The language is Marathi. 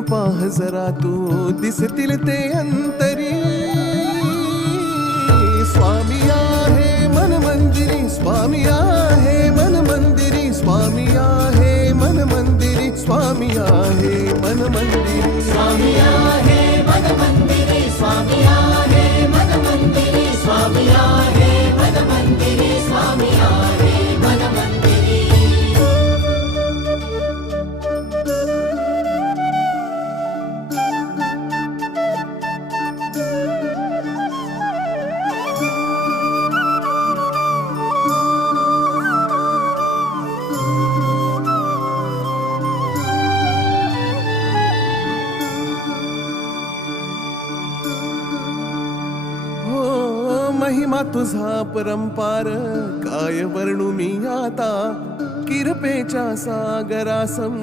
फिरून पाह जरा तू दिसतील ते अंतरी. स्वामी आहे मन मंदिरी, स्वामी आहे मन मंदिरी, स्वामी आहे मन मंदिरी, स्वामी आहे मन मंदिरी. स्वामी आहे मन मंदिरी, स्वामी आहे मन मंदिरी, स्वामी आहे मन मंदिरी, स्वामी आहे मन मंदिरी. महिमा तुझा परंपार काय वर्णू मी आता. किरपेच्या सागरासम